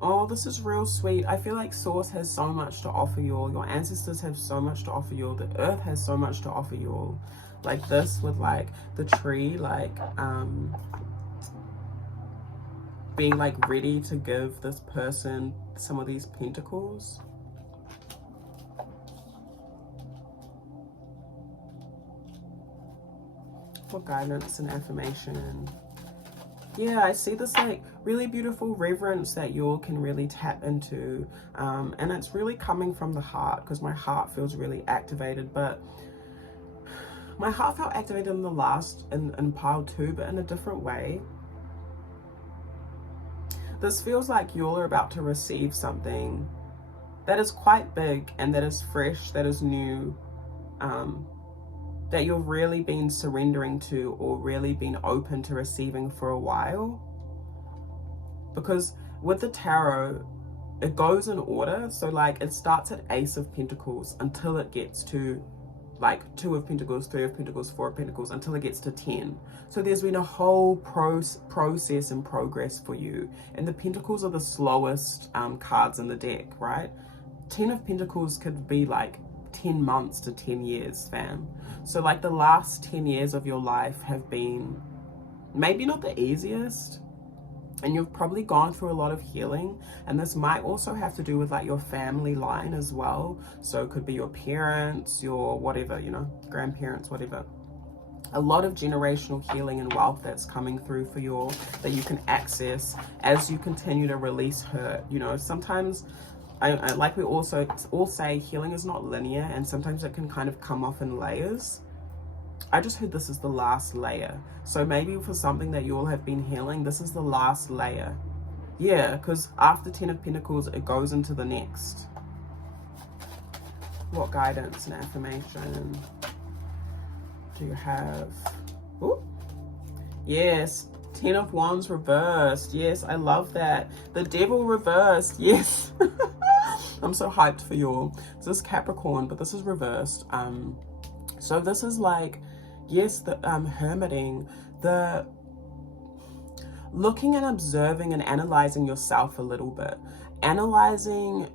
Oh, this is real sweet. I feel like Source has so much to offer you all. Your ancestors have so much to offer you all. The earth has so much to offer you all. Like this with like the tree, like being like ready to give this person some of these pentacles. For guidance and affirmation. Yeah, I see this like really beautiful reverence that you all can really tap into, and it's really coming from the heart, because my heart feels really activated. But my heart felt activated in the last in pile 2, but in a different way. This feels like you all are about to receive something that is quite big and that is fresh, that is new, that you've really been surrendering to or really been open to receiving for a while. Because with the tarot, it goes in order. So like it starts at Ace of Pentacles until it gets to like 2 of Pentacles, 3 of Pentacles, 4 of Pentacles, until it gets to 10. So there's been a whole process and progress for you. And the Pentacles are the slowest cards in the deck, right? 10 of Pentacles could be like 10 months to 10 years, fam. So like the last 10 years of your life have been maybe not the easiest, and you've probably gone through a lot of healing, and this might also have to do with like your family line as well. So it could be your parents, your whatever, you know, grandparents, whatever. A lot of generational healing and wealth that's coming through for you all that you can access as you continue to release hurt. You know, sometimes I like we also all say, healing is not linear, and sometimes it can kind of come off in layers. I just heard this is the last layer. So maybe for something that you all have been healing, this is the last layer. Yeah, because after 10 of Pentacles, it goes into the next. What guidance and affirmation do you have? Ooh, Yes. 10 of Wands reversed. Yes, I love that. The Devil reversed. Yes. I'm so hyped for you. This is Capricorn, but this is reversed. So this is like, yes, the hermiting, the looking and observing and analyzing yourself a little bit, analyzing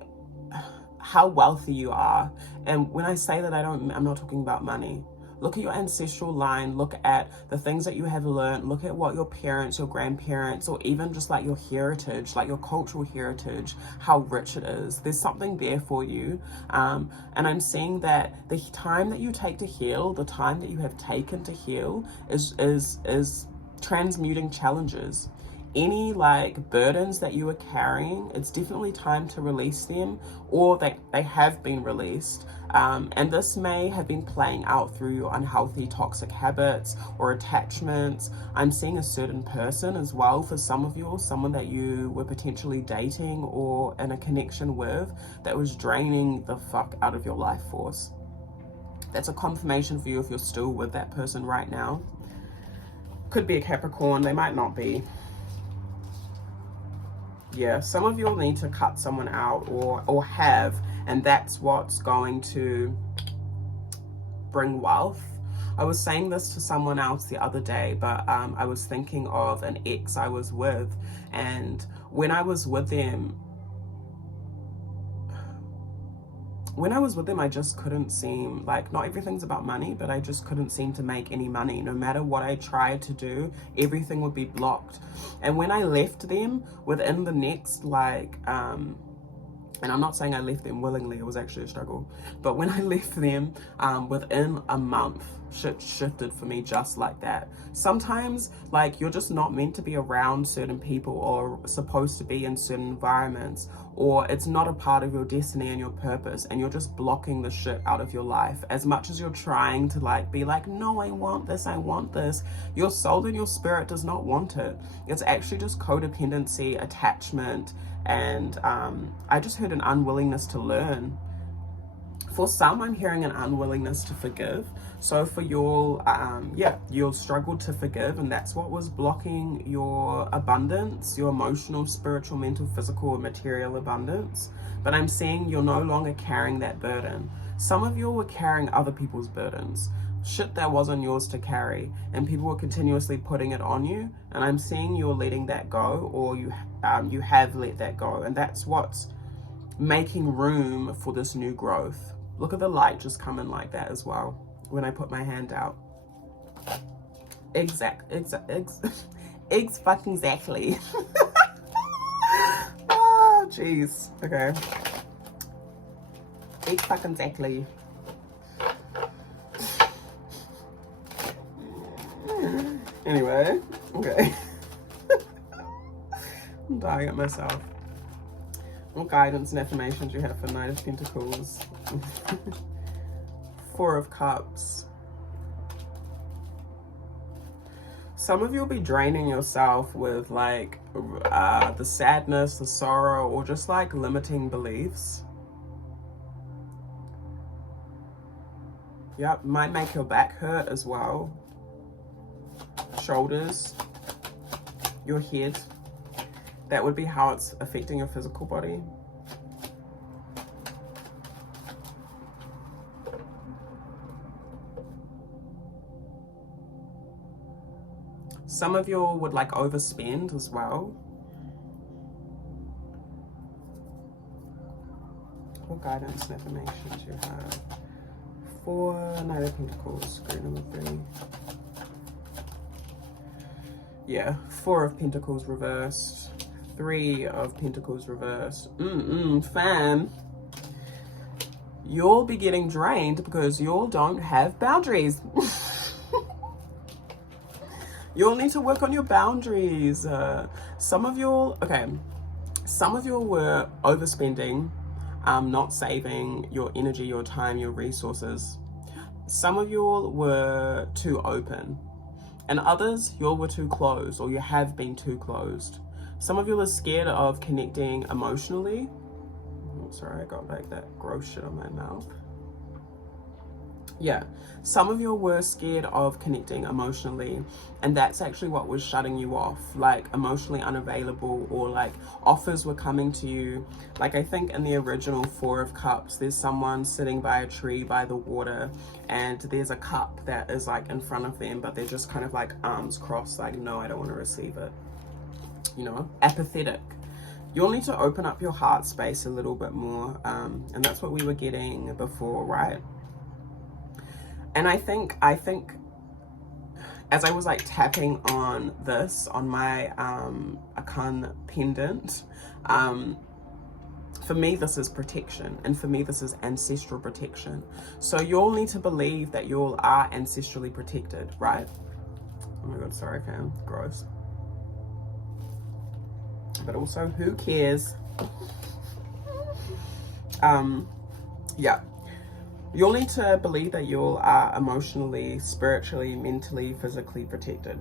how wealthy you are. And when I say that, I'm not talking about money. Look at your ancestral line, look at the things that you have learned, look at what your parents, your grandparents, or even just like your heritage, like your cultural heritage, how rich it is. There's something there for you. And I'm seeing that the time that you take to heal, the time that you have taken to heal is transmuting challenges. Any like burdens that you are carrying, it's definitely time to release them, or they have been released. And this may have been playing out through your unhealthy, toxic habits or attachments. I'm seeing a certain person as well for some of you, someone that you were potentially dating or in a connection with that was draining the fuck out of your life force. That's a confirmation for you if you're still with that person right now. Could be a Capricorn, they might not be. Yeah, some of you will need to cut someone out or have, and that's what's going to bring wealth. I was saying this to someone else the other day, but I was thinking of an ex I was with, and when I was with them, I just couldn't seem, like, not everything's about money, but I just couldn't seem to make any money. No matter what I tried to do, everything would be blocked. And when I left them, within the next, like, and I'm not saying I left them willingly, it was actually a struggle, but when I left them, within a month, shit shifted for me just like that. Sometimes, like, you're just not meant to be around certain people or supposed to be in certain environments, or it's not a part of your destiny and your purpose, and you're just blocking the shit out of your life. As much as you're trying to like be like, no, I want this, your soul and your spirit does not want it. It's actually just codependency, attachment, and I just heard an unwillingness to learn. For some, I'm hearing an unwillingness to forgive. So for your, you'll struggle to forgive, and that's what was blocking your abundance, your emotional, spiritual, mental, physical, and material abundance. But I'm seeing you're no longer carrying that burden. Some of you were carrying other people's burdens, shit that wasn't yours to carry, and people were continuously putting it on you. And I'm seeing you're letting that go, or you have let that go, and that's what's making room for this new growth. Look at the light just coming like that as well when I put my hand out. Exactly. Oh, jeez. Okay. Exactly. Anyway, okay. I'm dying at myself. What guidance and affirmations you have for Knight of Pentacles? 4 of Cups. Some of you will be draining yourself with like the sadness, the sorrow, or just like limiting beliefs. Yep, might make your back hurt as well. Shoulders, your head. That would be how it's affecting your physical body. Some of you would like overspend as well. What guidance and affirmations you have for Knight of Pentacles, group number 3. Yeah, 4 of Pentacles reversed. 3 of Pentacles reversed. Fam. You'll be getting drained because you don't have boundaries. You'll need to work on your boundaries. Some of you were overspending, not saving your energy, your time, your resources. Some of you were too open, and others, you were too closed, or you have been too closed. Some of you are scared of connecting emotionally. Oh, sorry, I got like that gross shit on my mouth. Yeah, some of you were scared of connecting emotionally, and that's actually what was shutting you off, like emotionally unavailable, or like offers were coming to you. Like I think in the original Four of Cups, there's someone sitting by a tree by the water, and there's a cup that is like in front of them, but they're just kind of like arms crossed, like, no, I don't want to receive it, you know, apathetic. You'll need to open up your heart space a little bit more, and that's what we were getting before, right? And I think as I was like tapping on this on my Akan pendant, for me this is protection, and for me this is ancestral protection. So you'll need to believe that you all are ancestrally protected, right? Oh my god, sorry fam, gross. But also, who cares? Yeah. You'll need to believe that you all are emotionally, spiritually, mentally, physically protected.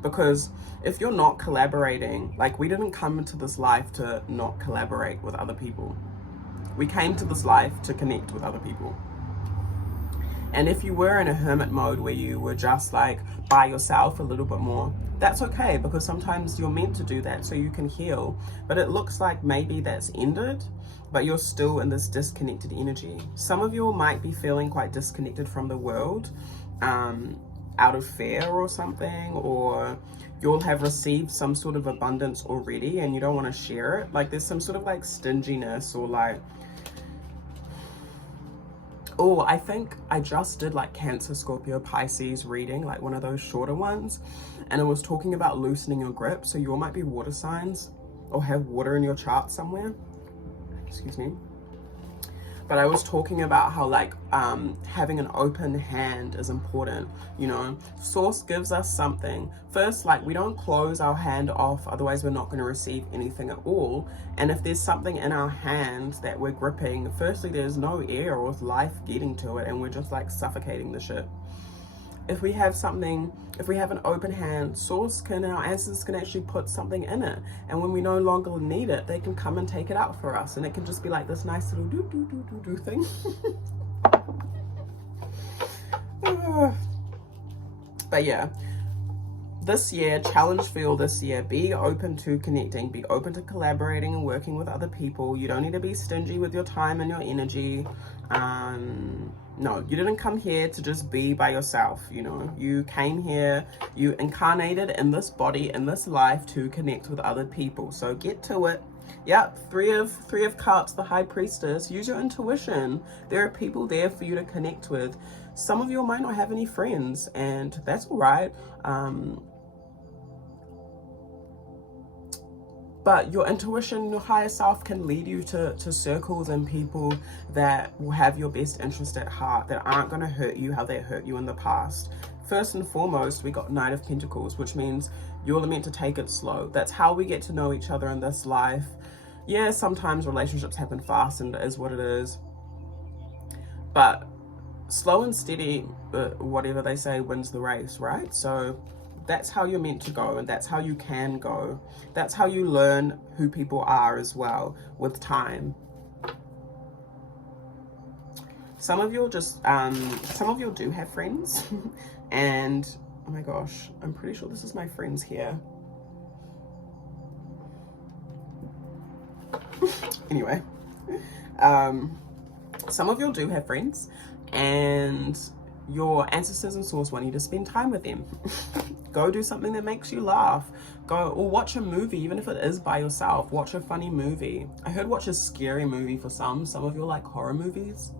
Because if you're not collaborating, like we didn't come into this life to not collaborate with other people. We came to this life to connect with other people. And if you were in a hermit mode where you were just like by yourself a little bit more, that's okay, because sometimes you're meant to do that so you can heal. But it looks like maybe that's ended, but you're still in this disconnected energy. Some of you might be feeling quite disconnected from the world, out of fear or something, or you'll have received some sort of abundance already and you don't want to share it. Like there's some sort of like stinginess, or like, oh, I think I just did like Cancer, Scorpio, Pisces reading, like one of those shorter ones, and it was talking about loosening your grip. So you all might be water signs or have water in your chart somewhere. Excuse me. But I was talking about how like having an open hand is important, you know. Source gives us something. First, like we don't close our hand off, otherwise we're not going to receive anything at all. And if there's something in our hand that we're gripping, firstly there's no air or life getting to it, and we're just like suffocating the shit. If we have something, if we have an open hand, Source can, our ancestors can actually put something in it, and when we no longer need it, they can come and take it out for us, and it can just be like this nice little do thing. But yeah, this year, challenge for you this year, be open to connecting, be open to collaborating and working with other people. You don't need to be stingy with your time and your energy. No, you didn't come here to just be by yourself, you know. You came here, you incarnated in this body, in this life, to connect with other people. So get to it. Yep, three of cups, the high priestess. Use your intuition. There are people there for you to connect with. Some of you might not have any friends, and that's all right. But your intuition, your higher self can lead you to circles and people that will have your best interest at heart, that aren't going to hurt you how they hurt you in the past. First and foremost, we got Knight of Pentacles, which means you're meant to take it slow. That's how we get to know each other in this life. Yeah, sometimes relationships happen fast and it is what it is. But slow and steady, whatever they say, wins the race, right? So that's how you're meant to go, and that's how you can go. That's how you learn who people are as well with time. Some of you just, some of you do have friends, and oh my gosh, I'm pretty sure this is my friends here. Anyway, some of you do have friends, and your ancestors and Source want you to spend time with them. Go do something that makes you laugh. Go or watch a movie, even if it is by yourself. Watch a funny movie. I heard watch a scary movie for some. Some of you like horror movies.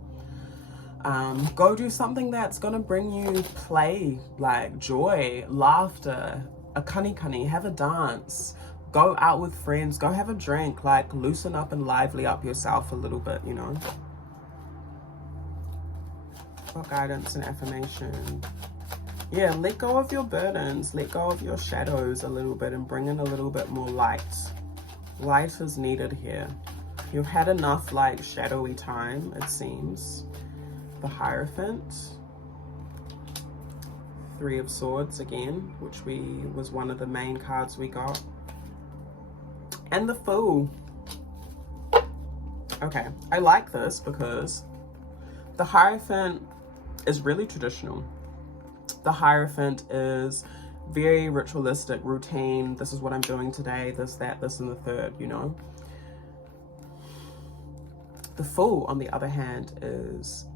Go do something that's gonna bring you play, like joy, laughter, a kani, have a dance. Go out with friends. Go have a drink. Like loosen up and lively up yourself a little bit, you know. For guidance and affirmation. Yeah, let go of your burdens, let go of your shadows a little bit, and bring in a little bit more light. Light is needed here. You've had enough like shadowy time, it seems. The Hierophant. Three of Swords again, which was one of the main cards we got. And the Fool. Okay, I like this because The Hierophant is really traditional. The Hierophant is very ritualistic, routine. This is what I'm doing today, this, that, this, and the third, you know. The Fool, on the other hand, is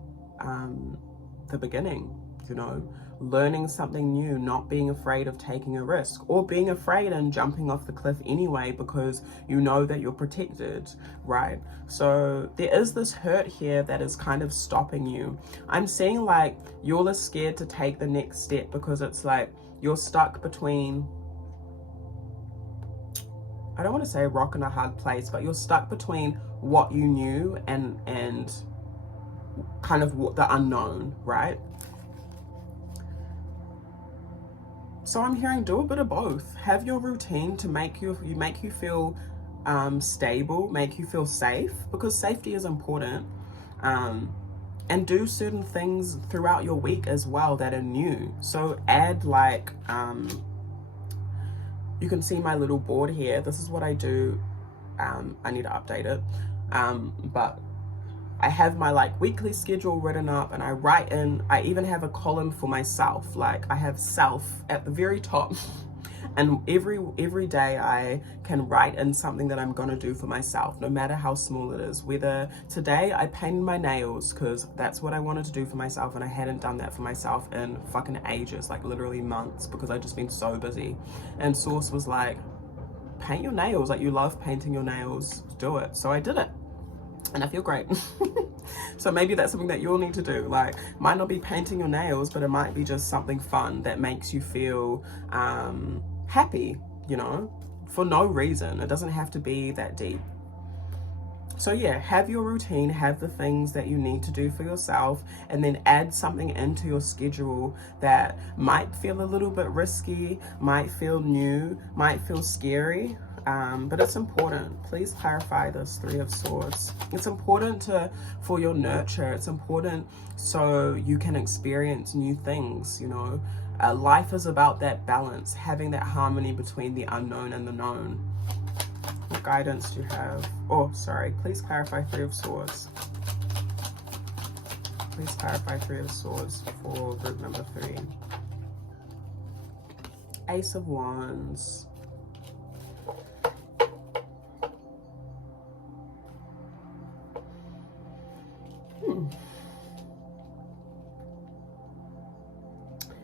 the beginning, you know, learning something new, not being afraid of taking a risk, or being afraid and jumping off the cliff anyway because you know that you're protected, right? So there is this hurt here that is kind of stopping you. I'm seeing like you're scared to take the next step because it's like you're stuck between, I don't want to say a rock and a hard place, but you're stuck between what you knew and kind of what the unknown, right? So I'm hearing do a bit of both. Have your routine to make you feel stable, make you feel safe, because safety is important. And do certain things throughout your week as well that are new. So add like, you can see my little board here. This is what I do. I need to update it. But I have my like weekly schedule written up, and I write in, I even have a column for myself. Like I have self at the very top. And every day I can write in something that I'm gonna do for myself, no matter how small it is. Whether today I painted my nails because that's what I wanted to do for myself, and I hadn't done that for myself in fucking ages, like literally months, because I've just been so busy. And Source was like, paint your nails, like you love painting your nails, do it. So I did it. And I feel great. So maybe that's something that you'll need to do. Like, might not be painting your nails, but it might be just something fun that makes you feel happy, you know, for no reason. It doesn't have to be that deep. So yeah, have your routine, have the things that you need to do for yourself, and then add something into your schedule that might feel a little bit risky, might feel new, might feel scary. But it's important. Please clarify this Three of Swords. It's important for your nurture. It's important so you can experience new things, you know. Life is about that balance, having that harmony between the unknown and the known. What guidance do you have? Oh, sorry. Please clarify Three of Swords. Please clarify Three of Swords for group number 3. Ace of Wands.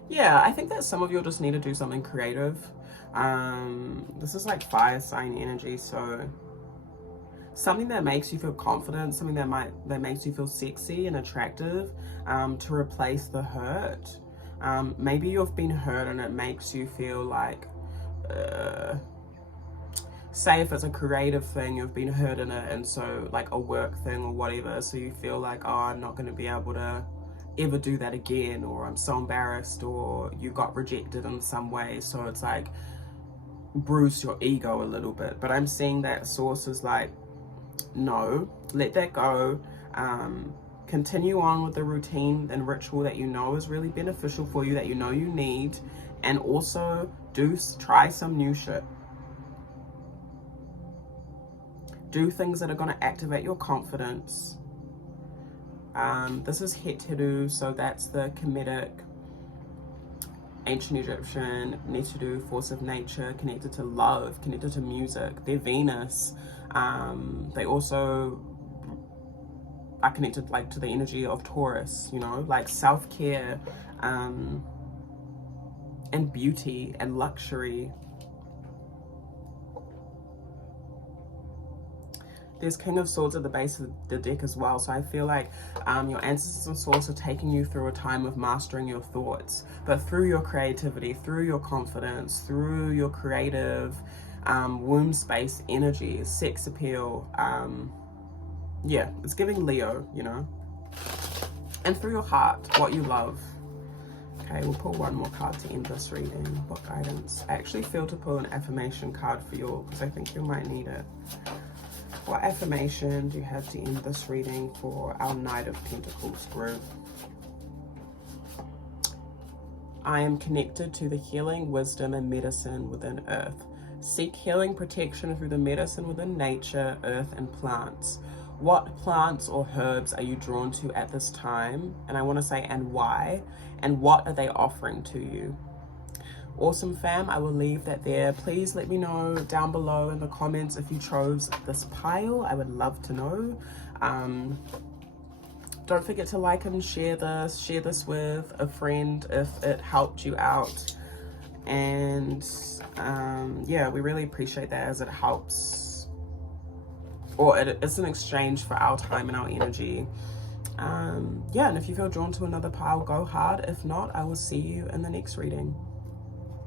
Yeah, I think that some of you just need to do something creative. This is like fire sign energy, so something that makes you feel confident, something that makes you feel sexy and attractive, to replace the hurt. Maybe you've been hurt and it makes you feel like, say if it's a creative thing, you've been hurt in it, and so like a work thing or whatever, so you feel like, oh, I'm not going to be able to ever do that again, or I'm so embarrassed, or you got rejected in some way, so it's like bruise your ego a little bit. But I'm seeing that Source is like, no, let that go. Continue on with the routine and ritual that you know is really beneficial for you, that you know you need, and also try some new shit. Do things that are going to activate your confidence. This is Heteru, so that's the Kemetic, ancient Egyptian, Neteru, force of nature, connected to love, connected to music. They're Venus. They also are connected like to the energy of Taurus, you know, like self-care, and beauty and luxury. There's King of Swords at the base of the deck as well. So I feel like your ancestors and source are taking you through a time of mastering your thoughts, but through your creativity, through your confidence, through your creative womb space energy, sex appeal. Yeah, it's giving Leo, you know, and through your heart, what you love. Okay, we'll pull one more card to end this reading. What guidance? I actually feel to pull an affirmation card for you because I think you might need it. What affirmation do you have to end this reading for our Knight of Pentacles group? I am connected to the healing, wisdom, and medicine within Earth. Seek healing protection through the medicine within nature, earth, and plants. What plants or herbs are you drawn to at this time? And I want to say, and why? And what are they offering to you? Awesome, fam. I will leave that there. Please let me know down below in the comments if you chose this pile. I would love to know. Don't forget to like and share this with a friend if it helped you out. And yeah, we really appreciate that, as it helps, or it's an exchange for our time and our energy. Yeah, and if you feel drawn to another pile, go hard. If not, I will see you in the next reading.